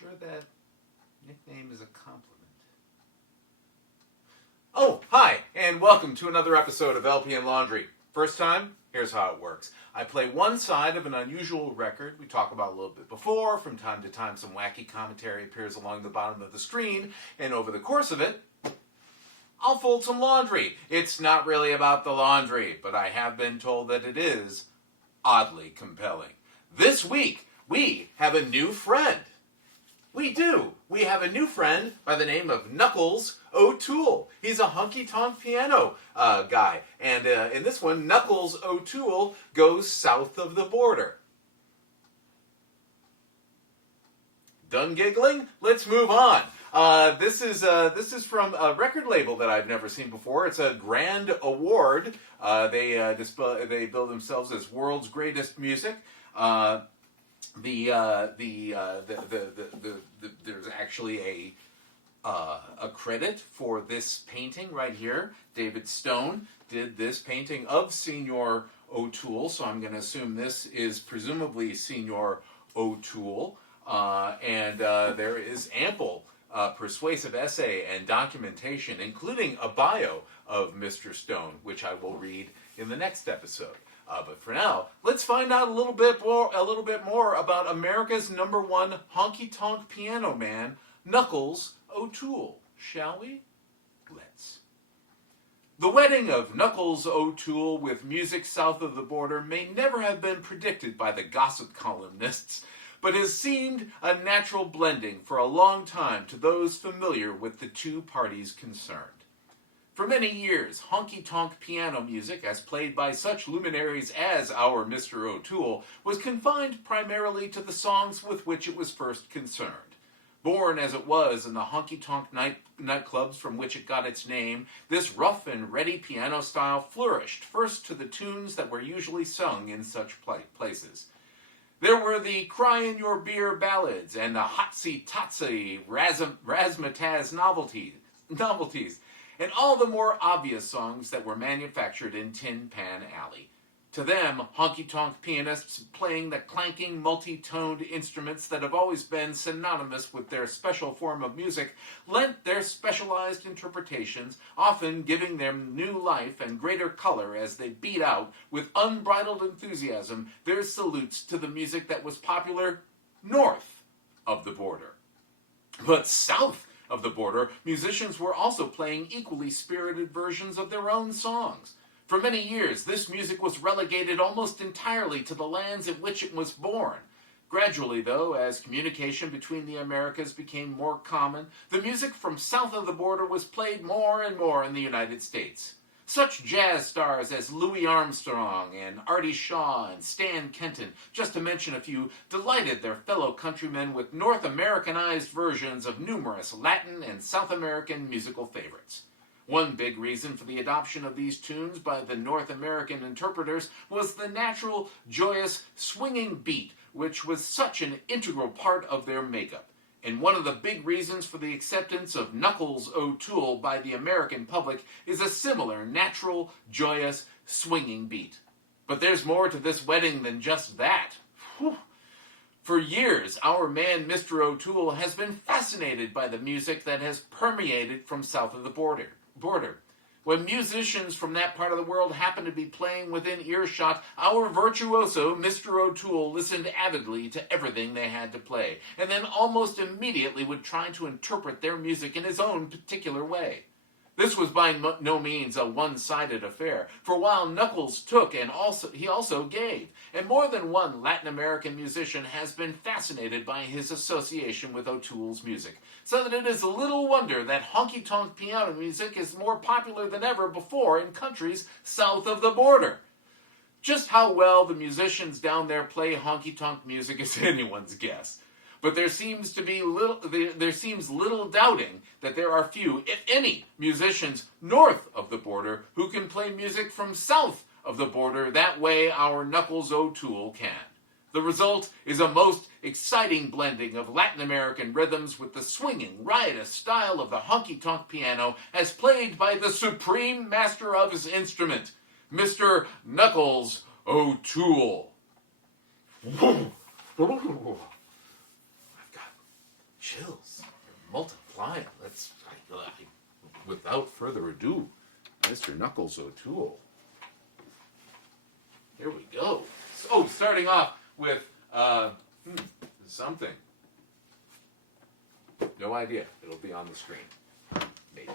sure that nickname is a compliment. Oh, hi, and welcome to another episode of LP and Laundry. First time, here's how it works. I play one side of an unusual record we talk about a little bit before. From time to time, some wacky commentary appears along the bottom of the screen, and over the course of it, I'll fold some laundry. It's not really about the laundry, but I have been told that it is oddly compelling. This week, we have a new friend. We do. We have a new friend by the name of Knuckles O'Toole. He's a honky-tonk piano guy. And in this one, Knuckles O'Toole goes south of the border. Done giggling? Let's move on. This is from a record label that I've never seen before. It's a Grand Award. They bill themselves as world's greatest music. There's actually a credit for this painting right here. David Stone did this painting of Senior O'Toole, so I'm going to assume this is presumably Senior O'Toole. And there is ample persuasive essay and documentation, including a bio of Mr. Stone, which I will read in the next episode. But for now, let's find out a little bit more about America's #1 honky-tonk piano man, Knuckles O'Toole. Shall we? Let's. The wedding of Knuckles O'Toole with music south of the border may never have been predicted by the gossip columnists, but has seemed a natural blending for a long time to those familiar with the two parties concerned. For many years, honky-tonk piano music, as played by such luminaries as our Mr. O'Toole, was confined primarily to the songs with which it was first concerned. Born as it was in the honky-tonk nightclubs from which it got its name, this rough and ready piano style flourished first to the tunes that were usually sung in such places. There were the cry-in-your-beer ballads and the hotsy-totsy razzmatazz novelties, and all the more obvious songs that were manufactured in Tin Pan Alley. To them, honky-tonk pianists playing the clanking, multi-toned instruments that have always been synonymous with their special form of music lent their specialized interpretations, often giving them new life and greater color as they beat out, with unbridled enthusiasm, their salutes to the music that was popular north of the border. But south of the border, musicians were also playing equally spirited versions of their own songs. For many years, this music was relegated almost entirely to the lands in which it was born. Gradually, though, as communication between the Americas became more common, the music from south of the border was played more and more in the United States. Such jazz stars as Louis Armstrong and Artie Shaw and Stan Kenton, just to mention a few, delighted their fellow countrymen with North Americanized versions of numerous Latin and South American musical favorites. One big reason for the adoption of these tunes by the North American interpreters was the natural, joyous, swinging beat, which was such an integral part of their makeup. And one of the big reasons for the acceptance of Knuckles O'Toole by the American public is a similar, natural, joyous, swinging beat. But there's more to this wedding than just that. Whew. For years, our man Mr. O'Toole has been fascinated by the music that has permeated from south of the border. When musicians from that part of the world happened to be playing within earshot, our virtuoso, Mr. O'Toole, listened avidly to everything they had to play, and then almost immediately would try to interpret their music in his own particular way. This was by no means a one-sided affair, for while Knuckles took he also gave, and more than one Latin American musician has been fascinated by his association with O'Toole's music, so that it is little wonder that honky-tonk piano music is more popular than ever before in countries south of the border. Just how well the musicians down there play honky-tonk music is anyone's guess. But there seems little doubting that there are few, if any, musicians north of the border who can play music from south of the border that way our Knuckles O'Toole can. The result is a most exciting blending of Latin American rhythms with the swinging, riotous style of the honky-tonk piano as played by the supreme master of his instrument, Mr. Knuckles O'Toole. without further ado, Mr. Knuckles O'Toole. Here we go. So, starting off with something. No idea. It'll be on the screen. Maybe.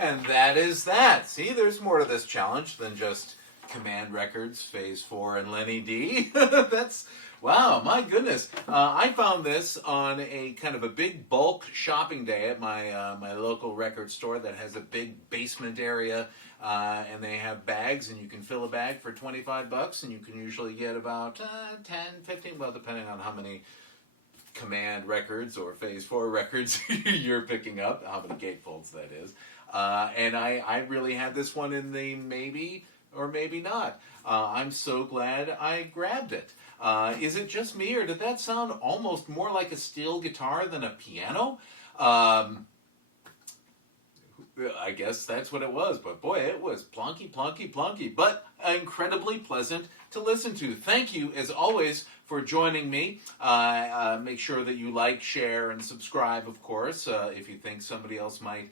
And that is that. See, there's more to this challenge than just Command Records, Phase 4, and Lenny D. That's, wow, my goodness. I found this on a kind of a big bulk shopping day at my local record store that has a big basement area, and they have bags, and you can fill a bag for $25, and you can usually get about 10, 15, well, depending on how many Command Records or Phase 4 records you're picking up, how many gatefolds that is. And I really had this one in the maybe or maybe not. I'm so glad I grabbed it. Is it just me, or did that sound almost more like a steel guitar than a piano? I guess that's what it was, but boy, it was plunky, plunky, plunky, but incredibly pleasant to listen to. Thank you, as always, for joining me. Make sure that you like, share, and subscribe, of course, if you think somebody else might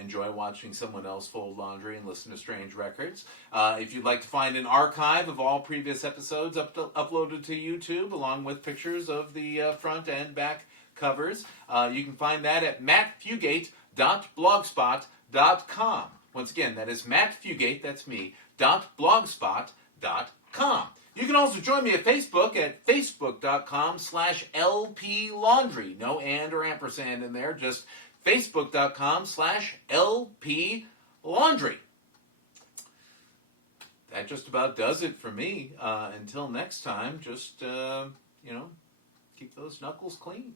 enjoy watching someone else fold laundry and listen to strange records. If you'd like to find an archive of all previous episodes uploaded to YouTube, along with pictures of the front and back covers, you can find that at mattfugate.blogspot.com. Once again, that is Matt Fugate, that's me, .blogspot.com. You can also join me at Facebook at facebook.com/lplaundry. No and or ampersand in there, just facebook.com/lplaundry. That just about does it for me. Until next time, just, keep those knuckles clean.